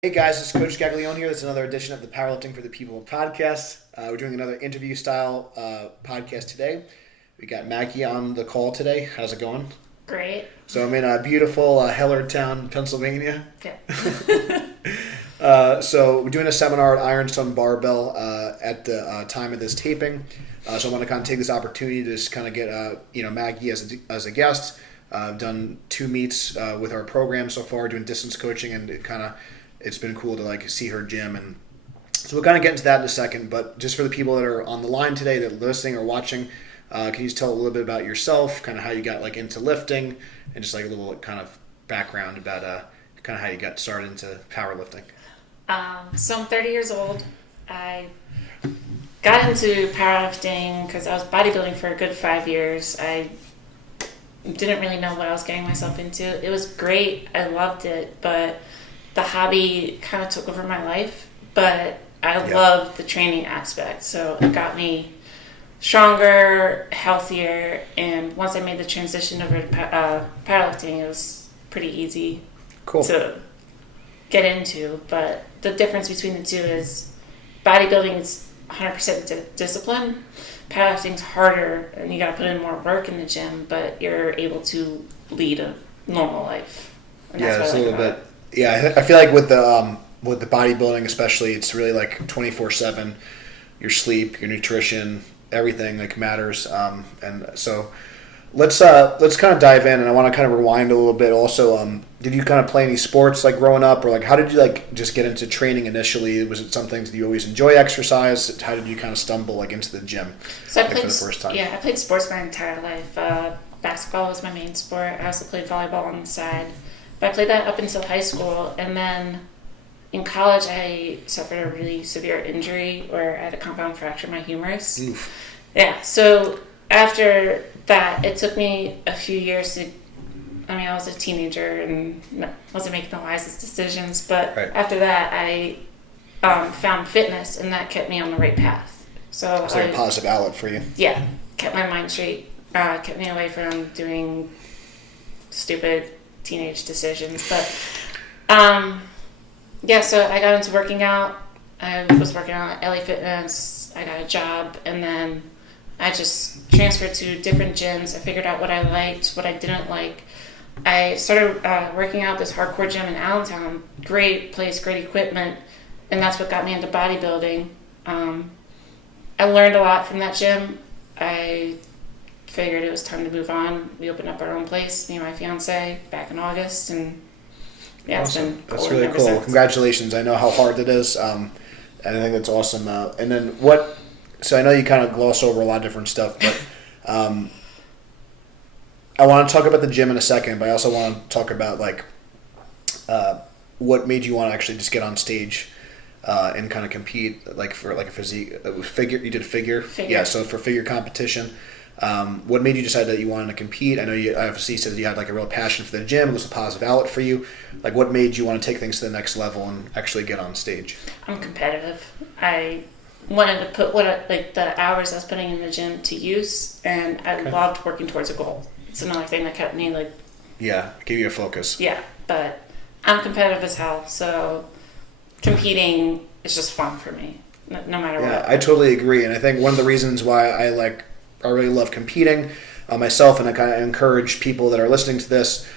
Hey guys, it's Coach Gaglione here. This is another edition of the Powerlifting for the People podcast. We're doing another interview style podcast today. We got Maggie on the call today. How's it going? Great. So I'm in a beautiful Hellertown, Pennsylvania. Yeah. So we're doing a seminar at Ironstone Barbell at the time of this taping. So I want to kind of take this opportunity to just kind of get Maggie as a guest. I've done 2 meets with our program so far, doing distance coaching, and it's been cool to see her gym, and so we'll kind of get into that in a second. But just for the people that are on the line today that are listening or watching, can you just tell a little bit about yourself, kind of how you got into lifting, and just a little kind of background about kind of how you got started into powerlifting? So I'm 30 years old. I got into powerlifting because I was bodybuilding for a good 5 years. I didn't really know what I was getting myself into. It was great. I loved it, but the hobby kind of took over my life. But I loved the training aspect, so it got me stronger, healthier, and once I made the transition over to powerlifting, it was pretty easy to get into. But the difference between the two is bodybuilding is 100% discipline. Powerlifting's harder, and you got to put in more work in the gym, but you're able to lead a normal life. And that's it's a little bit. Yeah, I feel like with the bodybuilding especially, it's really 24/7. Your sleep, your nutrition, everything matters. And so let's kind of dive in, and I want to kind of rewind a little bit. Also, did you kind of play any sports growing up, or how did you just get into training initially? Was it something that you always enjoy exercise? How did you kind of stumble into the gym so I played, for the first time? Yeah, I played sports my entire life. Basketball was my main sport. I also played volleyball on the side. But I played that up until high school, and then in college I suffered a really severe injury where I had a compound fracture of my humerus. Oof. Yeah, so after that, it took me a few years I was a teenager and wasn't making the wisest decisions, but after that I found fitness, and that kept me on the right path. So it's a positive outlet for you. Yeah, kept my mind straight, kept me away from doing stupid teenage decisions. But so I got into working out. I was working out at LA Fitness. I got a job, and then I just transferred to different gyms. I figured out what I liked, what I didn't like. I started working out at this hardcore gym in Allentown. Great place, great equipment, and that's what got me into bodybuilding. I learned a lot from that gym. I figured it was time to move on. We opened up our own place, me and my fiance, back in August, and awesome. It's been cool. That's really cool. Since. Congratulations. I know how hard it is. And I think that's awesome. And then so I know you kind of gloss over a lot of different stuff, but I want to talk about the gym in a second, but I also want to talk about what made you want to actually just get on stage and kind of compete for a physique figure. You did figure. Yeah, so for figure competition. What made you decide that you wanted to compete? I know you obviously said that you had a real passion for the gym. It was a positive outlet for you. What made you want to take things to the next level and actually get on stage? I'm competitive. I wanted to put the hours I was putting in the gym to use, and I loved working towards a goal. It's another thing that kept me give you a focus. Yeah, but I'm competitive as hell, so competing is just fun for me, no matter what. Yeah, I totally agree, and I think one of the reasons why I really love competing myself, and I kind of encourage people that are listening to this.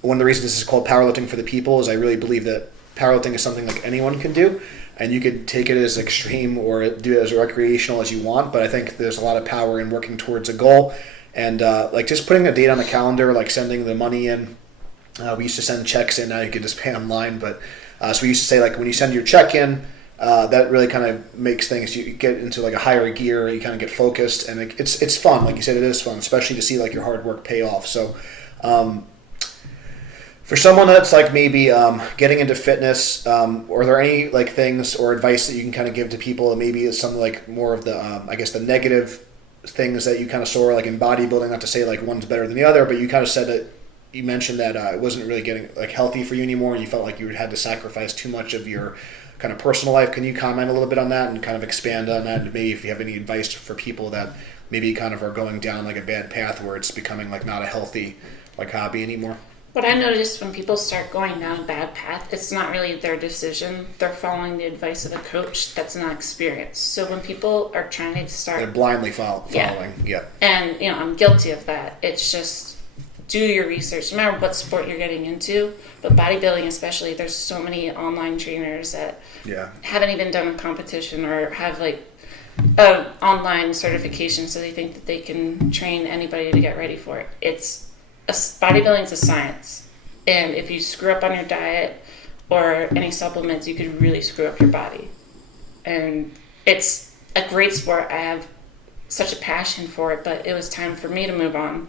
One of the reasons this is called Powerlifting for the People is I really believe that powerlifting is something anyone can do, and you could take it as extreme or do it as recreational as you want, but I think there's a lot of power in working towards a goal, and just putting a date on the calendar, sending the money in. We used to send checks in, now you could just pay online, but so we used to say when you send your check in, that really kind of makes things, you get into a higher gear, you kind of get focused, and it's fun. Like you said, it is fun, especially to see your hard work pay off. So for someone that's maybe getting into fitness, are there any things or advice that you can kind of give to people, and maybe some more of the the negative things that you kind of saw in bodybuilding? Not to say one's better than the other, but you kind of said that you mentioned that it wasn't really getting healthy for you anymore. You felt like you had to sacrifice too much of your kind of personal life. Can you comment a little bit on that and kind of expand on that? And maybe if you have any advice for people that maybe kind of are going down a bad path where it's becoming not a healthy hobby anymore. What I noticed when people start going down a bad path, it's not really their decision. They're following the advice of a coach that's not experienced. So when people are trying to start... They're blindly following. Yeah. And, I'm guilty of that. It's just do your research, no matter what sport you're getting into. But bodybuilding especially, there's so many online trainers that haven't even done a competition or have an online certification, so they think that they can train anybody to get ready for it. Bodybuilding is a science, and if you screw up on your diet or any supplements, you could really screw up your body. And it's a great sport. I have such a passion for it, but it was time for me to move on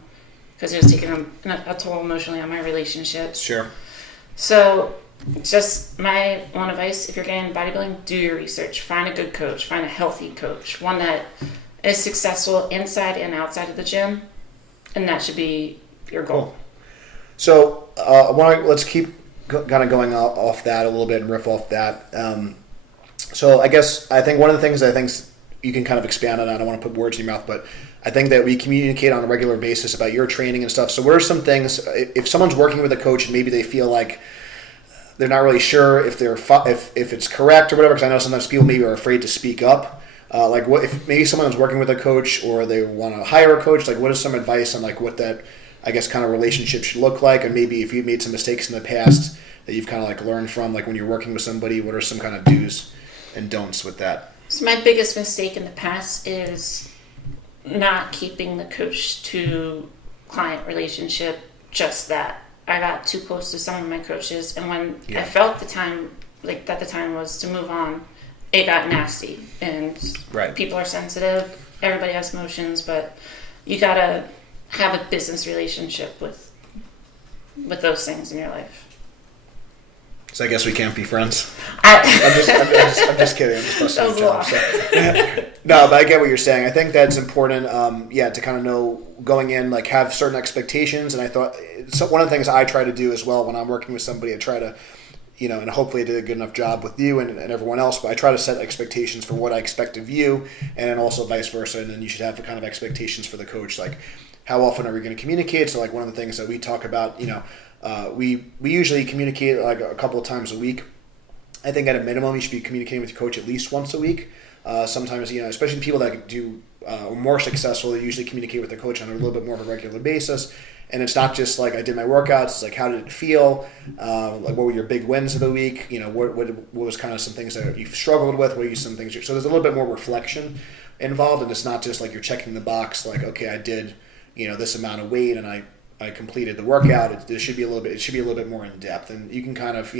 because it was taking a toll emotionally on my relationships. Sure. So just my one advice, if you're getting into bodybuilding, do your research. Find a good coach. Find a healthy coach, one that is successful inside and outside of the gym, and that should be your goal. Cool. So let's keep kind of going off that a little bit and riff off that. So I think one of the things I think you can kind of expand on, I don't want to put words in your mouth, but I think that we communicate on a regular basis about your training and stuff. So what are some things, if someone's working with a coach and maybe they feel like they're not really sure if it's correct or whatever, because I know sometimes people maybe are afraid to speak up. What if maybe someone's working with a coach or they want to hire a coach, what is some advice on what that, I guess, kind of relationship should look like? And maybe if you've made some mistakes in the past that you've kind of learned from, when you're working with somebody, what are some kind of do's and don'ts with that? So my biggest mistake in the past is not keeping the coach to client relationship just that. I got too close to some of my coaches, and when I felt the time was to move on, it got nasty. And people are sensitive, everybody has emotions, but you gotta have a business relationship with those things in your life. So I guess we can't be friends. I'm just kidding. I'm just busting your job. No, but I get what you're saying. I think that's important. To kind of know going in, have certain expectations. And I thought one of the things I try to do as well when I'm working with somebody, I try to, and hopefully I did a good enough job with you and everyone else. But I try to set expectations for what I expect of you, and then also vice versa. And then you should have the kind of expectations for the coach, how often are we going to communicate? So one of the things that we talk about, we usually communicate a couple of times a week. I think at a minimum you should be communicating with your coach at least once a week. Sometimes, especially people that do are more successful, they usually communicate with their coach on a little bit more of a regular basis. And it's not just I did my workouts. It's how did it feel? What were your big wins of the week? What was kind of some things that you've struggled with? What are some things? So there's a little bit more reflection involved, and it's not just you're checking the box. Okay, I did this amount of weight and I completed the workout. It should be a little bit more in depth, and you can kind of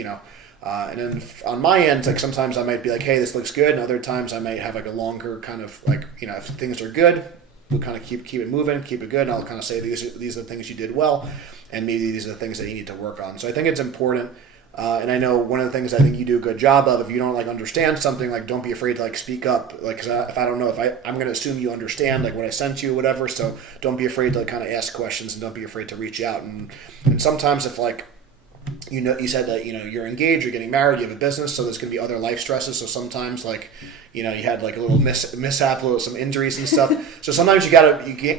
and then on my end, sometimes I might be hey, this looks good, and other times I might have a longer kind of if things are good, we'll kind of keep it moving, keep it good, and I'll kind of say these are the things you did well, and maybe these are the things that you need to work on. So I think it's important. And I know one of the things I think you do a good job of, if you don't understand something, don't be afraid to speak up. Because if I don't know, I'm going to assume you understand what I sent you, or whatever. So don't be afraid to kind of ask questions, and don't be afraid to reach out. And sometimes if you said that you're engaged, you're getting married, you have a business, so there's going to be other life stresses. So sometimes you had a little mishap, some injuries and stuff. So sometimes you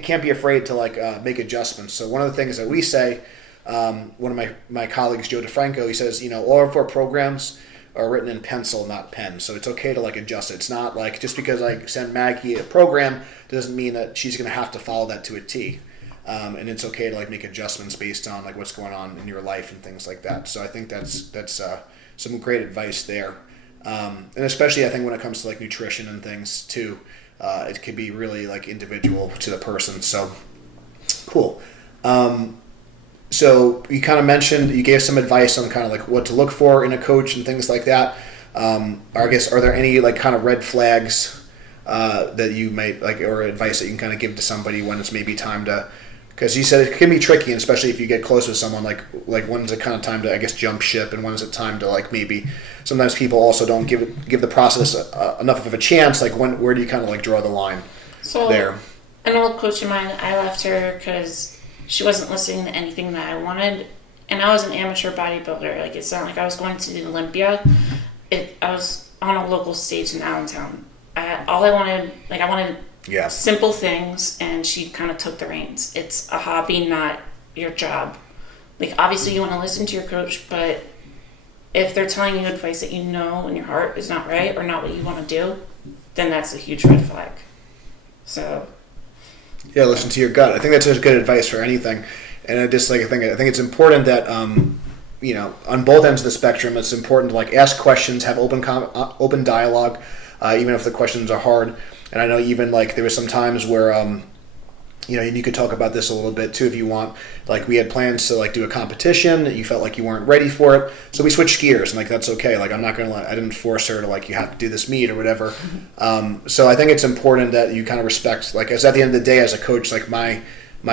can't be afraid to make adjustments. So one of the things that we say. One of my colleagues, Joe DeFranco, he says, all of our programs are written in pencil, not pen. So it's okay to adjust it. It's not just because I send Maggie a program doesn't mean that she's going to have to follow that to a T. And it's okay to make adjustments based on what's going on in your life and things like that. So I think that's some great advice there. And especially I think when it comes to nutrition and things too, it can be really individual to the person. So cool. So you kind of mentioned, you gave some advice on kind of what to look for in a coach and things like that. I guess, are there any kind of red flags that you might or advice that you can kind of give to somebody when it's maybe time to, because you said it can be tricky, and especially if you get close with someone, when's it kind of time to, I guess, jump ship, and when is it time to maybe, sometimes people also don't give the process enough of a chance, where do you kind of draw the line there? An old coach of mine, I left her because she wasn't listening to anything that I wanted, and I was an amateur bodybuilder. It's not I was going to the Olympia. I was on a local stage in Allentown. I wanted simple things, and she kind of took the reins. It's a hobby, not your job. like, obviously you want to listen to your coach, but if they're telling you advice that you know in your heart is not right or not what you want to do, then that's a huge red flag. So yeah, listen to your gut. I think that's just good advice for anything. And I just like I think it's important that you know, on both ends of the spectrum, it's important to like ask questions, have open dialogue, even if the questions are hard. And I know even like there was some times where you know, and you could talk about this a little bit too if you want. Like we had plans to like do a competition, you felt like you weren't ready for it, so we switched gears, and like that's okay. Like I'm not gonna I didn't force her to like you have to do this meet or whatever. So I think it's important that you kind of respect. Like as at the end of the day, as a coach, like my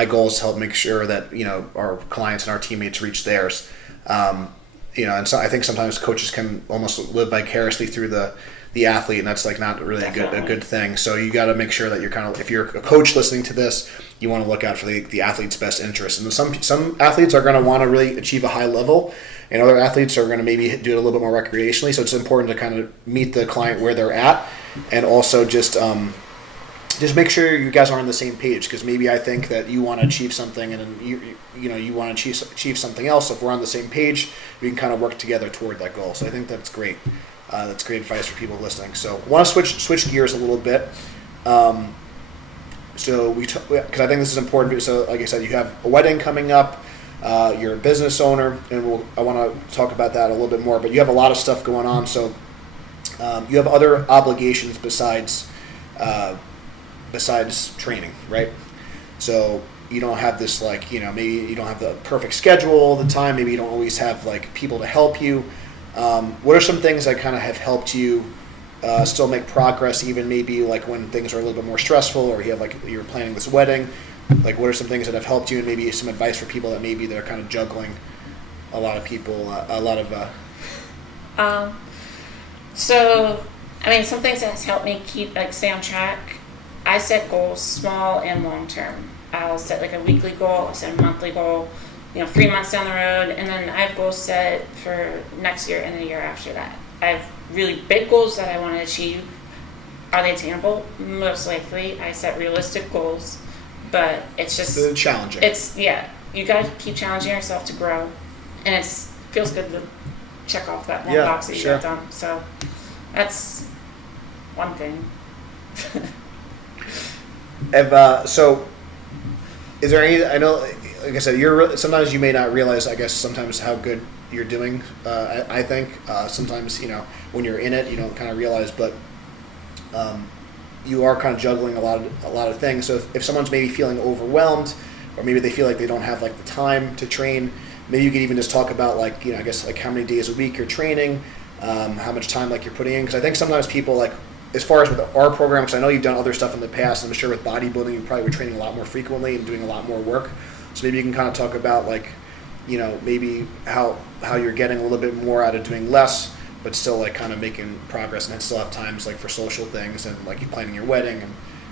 goal is to help make sure that you know our clients and our teammates reach theirs. You know, and so I think sometimes coaches can almost live vicariously through the athlete, and that's like not really a good thing. So you got to make sure that you're kind of, if you're a coach listening to this, you want to look out for the athlete's best interest. And some athletes are going to want to really achieve a high level, and other athletes are going to maybe do it a little bit more recreationally. So it's important to kind of meet the client where they're at, and also just make sure you guys are on the same page, because maybe I think that you want to achieve something, and then you want to achieve something else. If we're on the same page, we can kind of work together toward that goal. So I think that's great. That's great advice for people listening. So I want to switch gears a little bit. So because I think this is important. So like I said, you have a wedding coming up. You're a business owner, and I want to talk about that a little bit more. But you have a lot of stuff going on. So you have other obligations besides training, right? So you don't have this like, you know, maybe you don't have the perfect schedule all the time. Maybe you don't always have like people to help you. What are some things that kind of have helped you still make progress, even maybe like when things are a little bit more stressful, or you have like you're planning this wedding? Like, what are some things that have helped you, and maybe some advice for people that maybe they're kind of juggling a lot of people, So, I mean, some things that's helped me stay on track. I set goals, small and long term. I'll set like a weekly goal, I'll set a monthly goal, 3 months down the road, and then I have goals set for next year and the year after that. I have really big goals that I want to achieve. Are they attainable? Most likely. I set realistic goals, but it's just challenging. You got to keep challenging yourself to grow, and it feels good to check off that one box that you got done. So that's one thing. So is there any, I know, like I said, sometimes you may not realize, I guess, sometimes how good you're doing. I think sometimes, when you're in it, you don't kind of realize, but you are kind of juggling a lot of things. So if someone's maybe feeling overwhelmed, or maybe they feel like they don't have like the time to train, maybe you could even just talk about like, I guess like how many days a week you're training, how much time like you're putting in. Because I think sometimes people like, as far as with our program, because I know you've done other stuff in the past, I'm sure with bodybuilding you probably were training a lot more frequently and doing a lot more work. So maybe you can kind of talk about like, maybe how you're getting a little bit more out of doing less, but still like kind of making progress, and then still have times like for social things and like you planning your wedding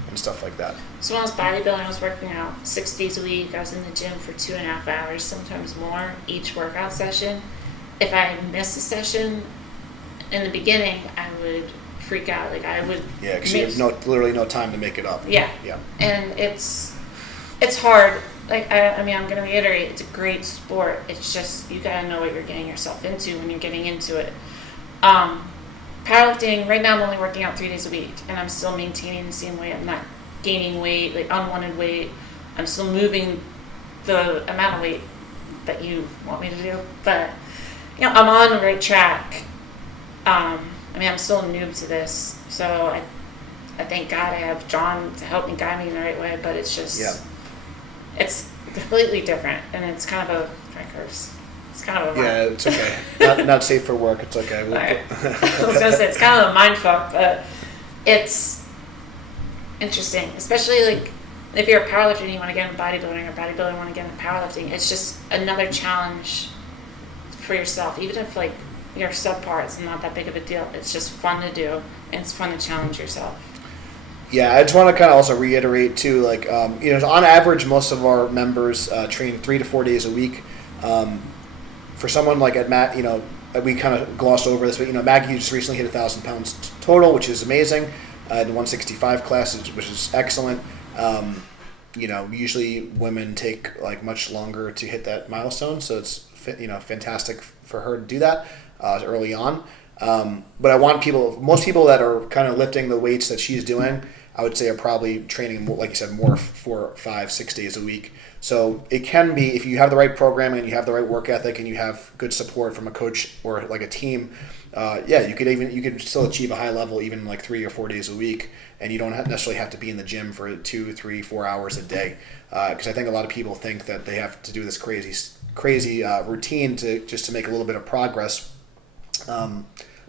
and stuff like that. So when I was bodybuilding, I was working out 6 days a week. I was in the gym for 2.5 hours, sometimes more, each workout session. If I missed a session in the beginning, I would freak out. Like I would. Yeah, because you have literally no time to make it up. Yeah. Yeah. And it's hard. Like I'm going to reiterate, it's a great sport. It's just you got to know what you're getting yourself into when you're getting into it. Powerlifting, right now I'm only working out 3 days a week, and I'm still maintaining the same weight. I'm not gaining weight, like unwanted weight. I'm still moving the amount of weight that you want me to do. But, I'm on the right track. I'm still a noob to this, so I thank God I have John to help me guide me in the right way, but it's just, it's completely different, and it's kind of a curse. It's kind of a mind. It's okay. not safe for work. It's okay. I was gonna say it's kind of a mind fuck, but it's interesting, especially like if you're a powerlifter and you want to get into bodybuilding, or bodybuilder want to get into powerlifting. It's just another challenge for yourself, even if like your subpar is not that big of a deal. It's just fun to do, and it's fun to challenge yourself. Yeah, I just want to kind of also reiterate too, like on average, most of our members train 3 to 4 days a week. For someone like at Matt, we kind of glossed over this, but Maggie just recently hit 1,000 pounds total, which is amazing. In the 165 class, which is excellent. Usually women take like much longer to hit that milestone, so it's fantastic for her to do that early on. But I want most people that are kind of lifting the weights that she's doing, I would say are probably training more, like you said, more 4, 5, 6 days a week. So it can be, if you have the right programming and you have the right work ethic and you have good support from a coach or like a team, you could still achieve a high level even like 3 or 4 days a week, and you don't necessarily have to be in the gym for 2, 3, 4 hours a day. Because I think a lot of people think that they have to do this crazy routine to make a little bit of progress.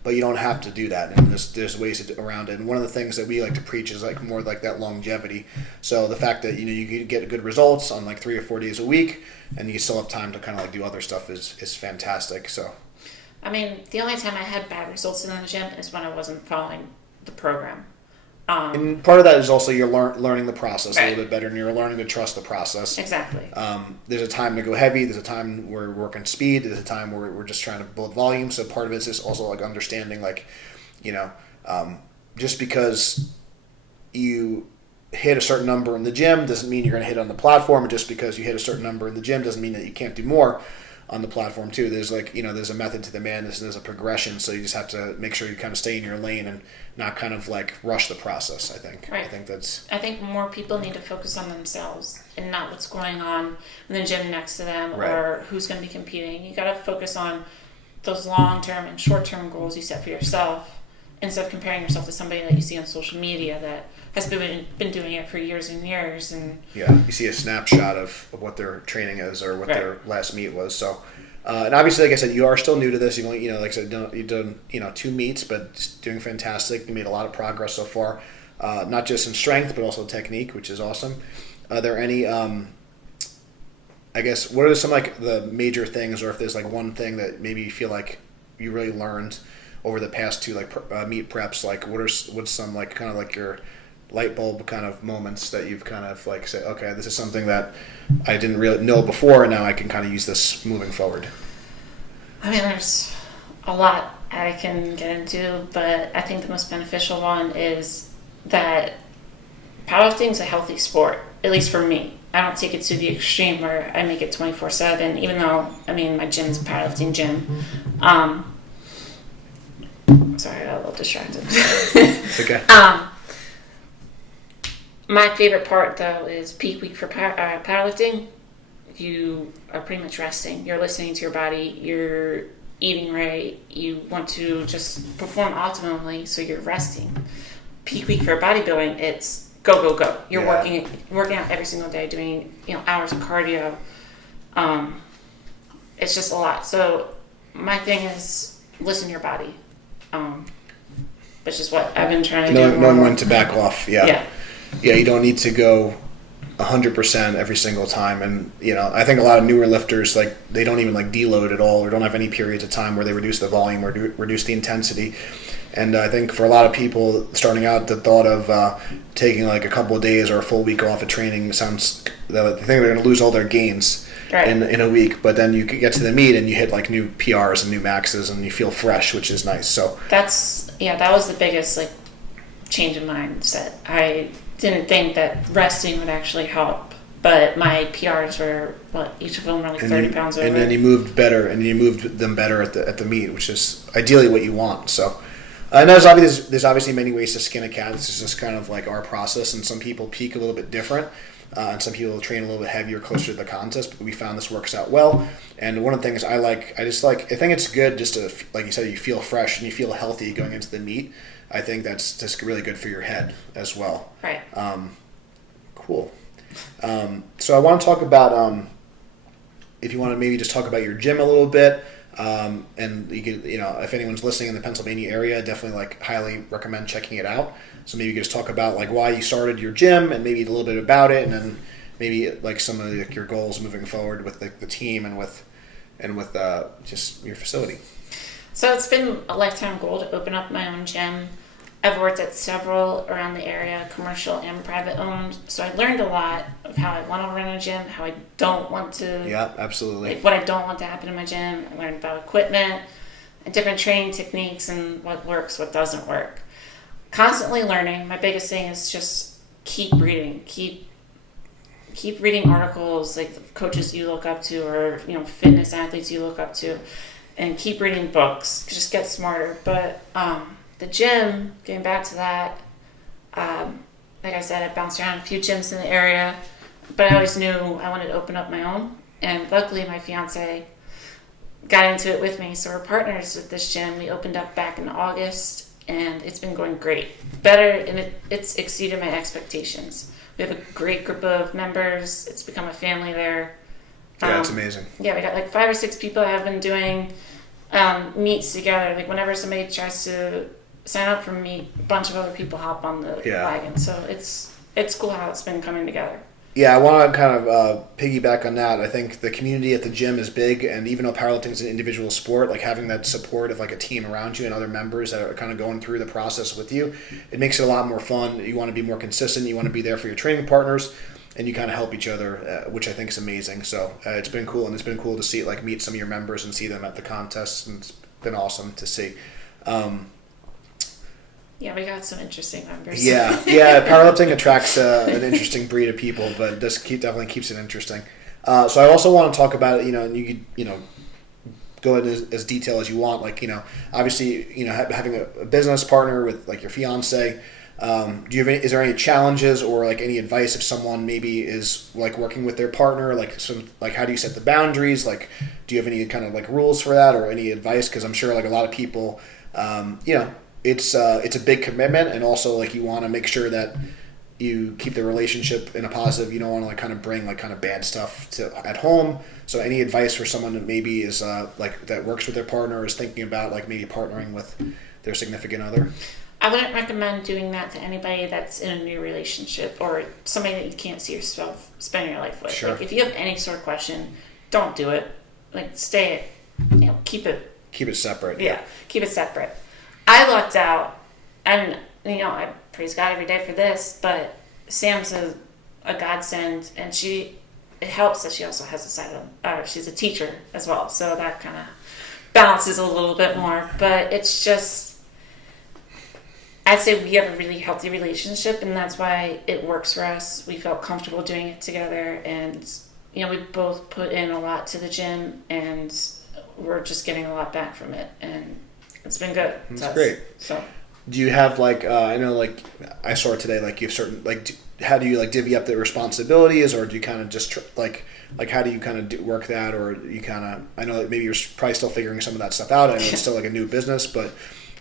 But you don't have to do that, and there's ways around it. And one of the things that we like to preach is like more like that longevity. So the fact that you can get good results on like 3 or 4 days a week, and you still have time to kind of like do other stuff is fantastic. So, I mean, the only time I had bad results in the gym is when I wasn't following the program. And part of that is also you're learning the process right. a little bit better, and you're learning to trust the process. Exactly. There's a time to go heavy. There's a time where we're working speed. There's a time where we're just trying to build volume. So part of it is also like understanding, like, just because you hit a certain number in the gym doesn't mean you're going to hit it on the platform. And just because you hit a certain number in the gym doesn't mean that you can't do more on the platform too. There's there's a method to the madness, and there's a progression. So you just have to make sure you kind of stay in your lane and not kind of like rush the process. I think. Right. I think more people need to focus on themselves and not what's going on in the gym next to them right. or who's going to be competing. You got to focus on those long-term and short-term goals you set for yourself instead of comparing yourself to somebody that you see on social media that has been doing it for years and years. And you see a snapshot of what their training is or what right. their last meet was. So, and obviously, like I said, you are still new to this. You've only, like I said, you've done 2 meets, but doing fantastic. You made a lot of progress so far, not just in strength but also technique, which is awesome. Are there any? I guess what are some like the major things, or if there's like one thing that maybe you feel like you really learned over the past 2 meet preps? Like what's some like kind of like your light bulb kind of moments that you've kind of like said, okay, this is something that I didn't really know before, and now I can kind of use this moving forward? I mean, there's a lot I can get into, but I think the most beneficial one is that powerlifting is a healthy sport, at least for me. I don't take it to the extreme where I make it 24/7, even though, I mean, my gym's a powerlifting gym. Sorry, I got a little distracted. It's okay. My favorite part, though, is peak week for powerlifting. You are pretty much resting. You're listening to your body. You're eating right. You want to just perform optimally, so you're resting. Peak week for bodybuilding, it's go, go, go. You're working out every single day, doing hours of cardio. It's just a lot. So my thing is listen to your body. Which is what I've been trying to do. Knowing when to back off. Yeah, you don't need to go 100% every single time. And, I think a lot of newer lifters, like, they don't even, like, deload at all or don't have any periods of time where they reduce the volume or reduce the intensity. And I think for a lot of people starting out, the thought of taking, like, a couple of days or a full week off of training sounds – they think they're going to lose all their gains right. in a week. But then you get to the meet and you hit, like, new PRs and new maxes and you feel fresh, which is nice. So that was the biggest, like, change in mindset. I didn't think that resting would actually help, but my PRs were each of them were like 30 pounds over. And then you moved better, and you moved them better at the meet, which is ideally what you want. So, and there's obviously many ways to skin a cat. This is just kind of like our process, and some people peak a little bit different, and some people train a little bit heavier closer to the contest. But we found this works out well. And one of the things I think it's good just to, like you said, you feel fresh and you feel healthy going into the meet. I think that's just really good for your head as well. Right. Cool. So I want to talk about, if you want to maybe just talk about your gym a little bit, and you could, if anyone's listening in the Pennsylvania area, definitely highly recommend checking it out. So maybe you could just talk about why you started your gym and maybe a little bit about it, and then maybe some of your goals moving forward with the team and with just your facility. So it's been a lifetime goal to open up my own gym. I've worked at several around the area, commercial and private owned. So I learned a lot of how I want to run a gym, how I don't want to. Yeah, absolutely. What I don't want to happen in my gym. I learned about equipment and different training techniques and what works, what doesn't work. Constantly learning. My biggest thing is just keep reading, keep keep reading articles like coaches you look up to, or fitness athletes you look up to, and keep reading books. Just get smarter. But the gym, getting back to that, like I said, I bounced around a few gyms in the area, but I always knew I wanted to open up my own. And luckily, my fiance got into it with me, so we're partners with this gym. We opened up back in August, and it's been going great. Better, and it's exceeded my expectations. We have a great group of members. It's become a family there. Yeah, it's amazing. Yeah, we got like 5 or 6 people that have been doing meets together. Like whenever somebody tries to sign up for a meet, a bunch of other people hop on the wagon. So it's cool how it's been coming together. Yeah, I want to kind of piggyback on that. I think the community at the gym is big, and even though powerlifting is an individual sport, like having that support of like a team around you and other members that are kind of going through the process with you, it makes it a lot more fun. You want to be more consistent. You want to be there for your training partners, and you kind of help each other, which I think is amazing. So it's been cool, and it's been cool to see like meet some of your members and see them at the contests, and it's been awesome to see. Yeah, we got some interesting members. Yeah, powerlifting attracts an interesting breed of people, but this definitely keeps it interesting. So I also want to talk about it, and you could, go into as detail as you want. Like, obviously, having a business partner with like your fiance. Is there any challenges or like any advice if someone maybe is like working with their partner? Like how do you set the boundaries? Like, do you have any kind of like rules for that or any advice? Because I'm sure like a lot of people, it's a big commitment, and also like you want to make sure that you keep the relationship in a positive. You don't want to like kind of bring like kind of bad stuff at home. So any advice for someone that maybe is like that works with their partner, is thinking about like maybe partnering with their significant other? I wouldn't recommend doing that to anybody that's in a new relationship or somebody that you can't see yourself spending your life with. Sure. Like if you have any sort of question, don't do it. Like stay, keep it separate. Yeah, keep it separate. I lucked out, and I praise God every day for this, but Sam's a godsend, and it helps that she also has a side of, she's a teacher as well, so that kind of balances a little bit more. But it's just, I'd say we have a really healthy relationship, and that's why it works for us. We felt comfortable doing it together, and we both put in a lot to the gym, and we're just getting a lot back from it, and it's been good. That's great. So, do you have like I know like I saw it today, like you have certain like how do you like divvy up the responsibilities, or do you kind of just like how do you kind of work that, or you kind of, I know that maybe you're probably still figuring some of that stuff out. I know it's still like a new business, but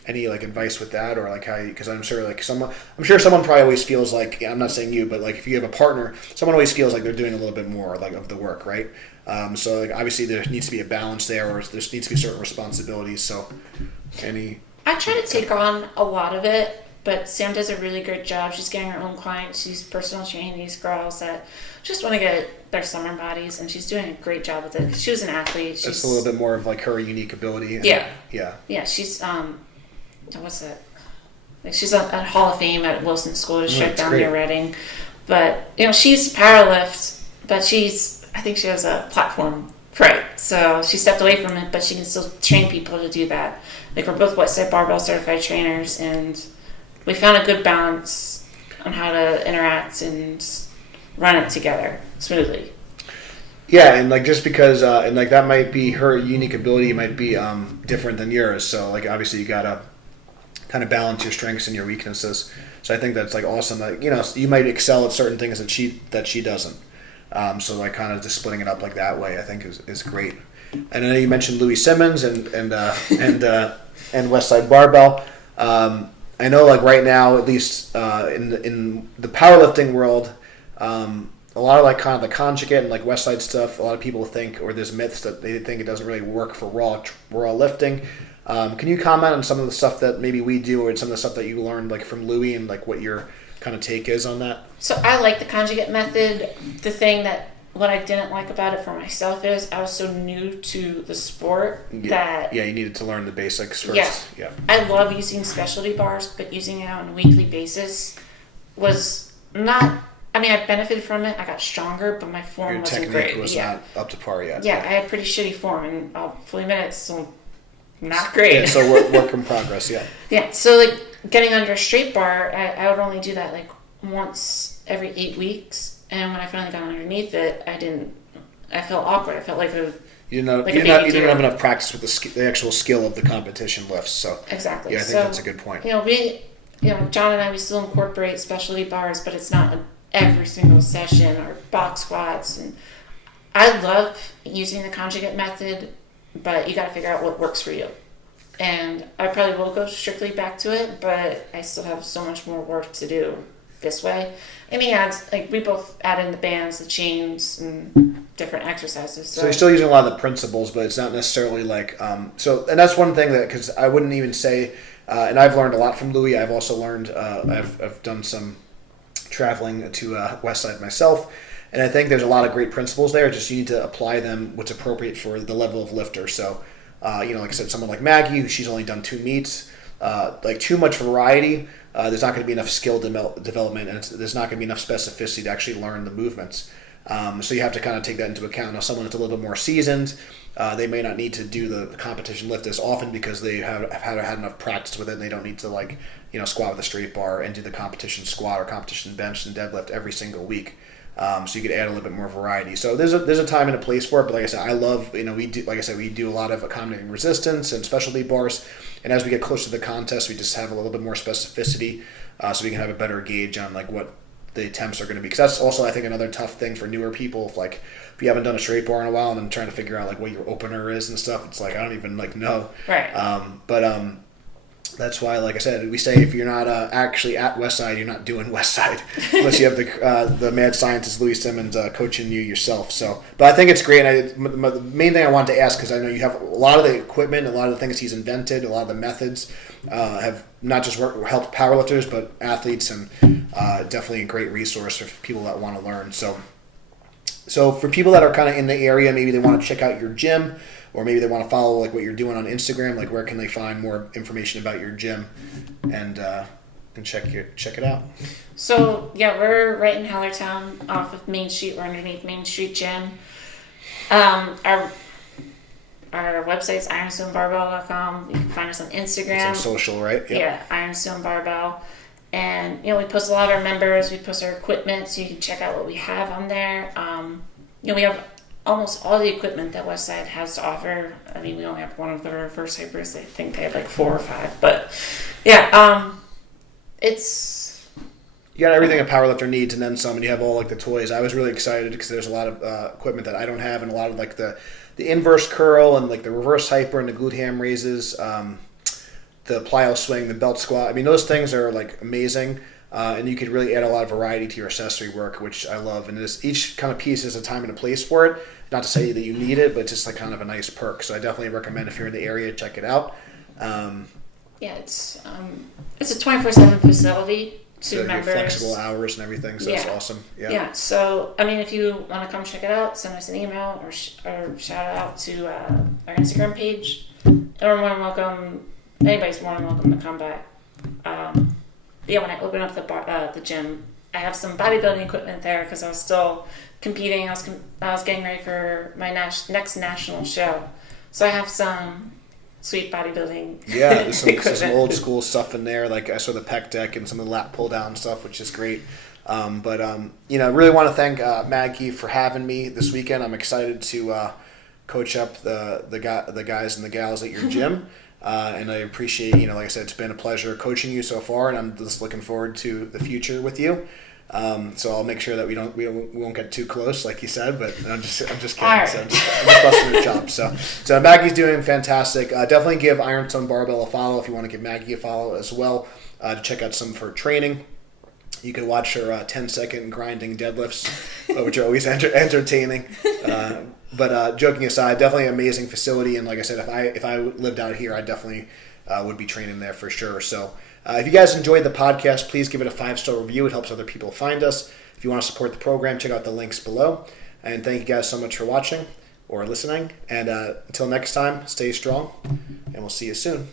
any like advice with that, or like how you, because I'm sure someone probably always feels like, I'm not saying you, but like if you have a partner, someone always feels like they're doing a little bit more like of the work, right? So like obviously there needs to be a balance there, or there needs to be certain responsibilities. So I try to take on a lot of it, but Sam does a really good job. She's getting her own clients. She's personal training these girls that just want to get their summer bodies, and she's doing a great job with it. She was an athlete. That's a little bit more of like her unique ability. Yeah. She's what's it? Like she's at Hall of Fame at Wilson School District down near Reading. But she's powerlift, but I think she has a platform for it. So she stepped away from it, but she can still train people to do that. Like we're both Westside Barbell certified trainers, and we found a good balance on how to interact and run it together smoothly. Yeah, and like just because and like that might be her unique ability, might be different than yours. So like obviously you gotta kind of balance your strengths and your weaknesses. So I think that's like awesome. That you might excel at certain things that she doesn't. So like kind of just splitting it up like that way, I think is great. And I know you mentioned Louis Simmons and Westside Barbell. I know like right now, at least in the powerlifting world, a lot of like kind of the conjugate and like Westside stuff, a lot of people think, or there's myths that they think it doesn't really work for raw lifting. Can you comment on some of the stuff that maybe we do, or some of the stuff that you learned like from Louis, and like what your kind of take is on that? So I like the conjugate method. The thing that what I didn't like about it for myself is I was so new to the sport that you needed to learn the basics first. Yeah. I love using specialty bars, but using it on a weekly basis was not. I mean, I benefited from it. I got stronger, but my form wasn't great. Your technique was not up to par yet. Yeah, I had pretty shitty form, and I'll fully admit it's still not great. Yeah, so work in progress. Yeah. Yeah. So like getting under a straight bar, I would only do that like once every 8 weeks. And when I finally got underneath it, I felt awkward. I felt like You didn't have enough practice with the actual skill of the competition lifts. So exactly. Yeah, I think that's a good point. John and I, we still incorporate specialty bars, but it's not every single session or box squats. And I love using the conjugate method, but you got to figure out what works for you. And I probably will go strictly back to it, but I still have so much more work to do this way. And he adds, we both add in the bands, the chains, and different exercises. So you're still using a lot of the principles, but it's not necessarily and that's one thing that, because I wouldn't even say, and I've learned a lot from Louis. I've also learned, I've done some traveling to West Side myself, and I think there's a lot of great principles there. Just you need to apply them what's appropriate for the level of lifter. So, like I said, someone like Maggie, who she's only done 2 meets, too much variety, there's not going to be enough skill development, and there's not going to be enough specificity to actually learn the movements. So you have to kind of take that into account. Now, someone that's a little bit more seasoned, they may not need to do the competition lift as often because they have had enough practice with it, and they don't need to squat with a straight bar and do the competition squat or competition bench and deadlift every single week. So you could add a little bit more variety. So there's a time and a place for it. But like I said, I love, we do a lot of accommodating resistance and specialty bars. And as we get closer to the contest, we just have a little bit more specificity, so we can have a better gauge on what the attempts are going to be. Because that's also, I think, another tough thing for newer people. If you haven't done a straight bar in a while and then trying to figure out what your opener is and stuff, it's I don't even know. Right. That's why, like I said, we say if you're not actually at Westside, you're not doing Westside unless you have the mad scientist Louis Simmons coaching you yourself. So, but I think it's great. And the main thing I wanted to ask, because I know you have a lot of the equipment, a lot of the things he's invented, a lot of the methods have not just helped powerlifters but athletes, and definitely a great resource for people that want to learn. So for people that are kind of in the area, maybe they want to check out your gym, or maybe they want to follow what you're doing on Instagram. Where can they find more information about your gym and check it out? So yeah, we're right in Hellertown, off of Main Street. We're underneath Main Street Gym. Our website's ironstonebarbell.com. You can find us on Instagram. It's on social, right? Yep. Yeah, Ironstone Barbell. And we post a lot of our members. We post our equipment, so you can check out what we have on there. We have almost all the equipment that Westside has to offer. We only have one of the reverse hypers. I think they have 4 or 5. But yeah, it's... You got everything a powerlifter needs and then some, and you have all the toys. I was really excited because there's a lot of equipment that I don't have, and a lot of the inverse curl and the reverse hyper and the glute ham raises, the plyo swing, the belt squat. Those things are amazing. And you could really add a lot of variety to your accessory work, which I love. And each kind of piece has a time and a place for it. Not to say that you need it, but it's just kind of a nice perk. So I definitely recommend, if you're in the area, check it out. It's a 24/7 facility to members. Flexible hours and everything, so that's awesome. Yeah. So if you want to come check it out, send us an email or shout out to our Instagram page. We're more than welcome. Anybody's more than welcome to come back. When I open up the gym, I have some bodybuilding equipment there because I was still competing. I was getting ready for my next national show, so I have some sweet bodybuilding. Yeah, there's some old school stuff in there. I saw the pec deck and some of the lat pull down stuff, which is great. I really want to thank Maggie for having me this weekend. I'm excited to coach up the guys and the gals at your gym. And I appreciate, like I said, it's been a pleasure coaching you so far, and I'm just looking forward to the future with you. So I'll make sure that we won't get too close, like you said. But I'm just kidding. Right. So I'm just busting your chops. So Maggie's doing fantastic. Definitely give Ironstone Barbell a follow if you want to give Maggie a follow as well. To check out some of her training. You can watch her 10-second grinding deadlifts, which are always entertaining. But joking aside, definitely an amazing facility. And like I said, if I lived out here, I definitely would be training there for sure. So if you guys enjoyed the podcast, please give it a 5-star review. It helps other people find us. If you want to support the program, check out the links below. And thank you guys so much for watching or listening. And until next time, stay strong, and we'll see you soon.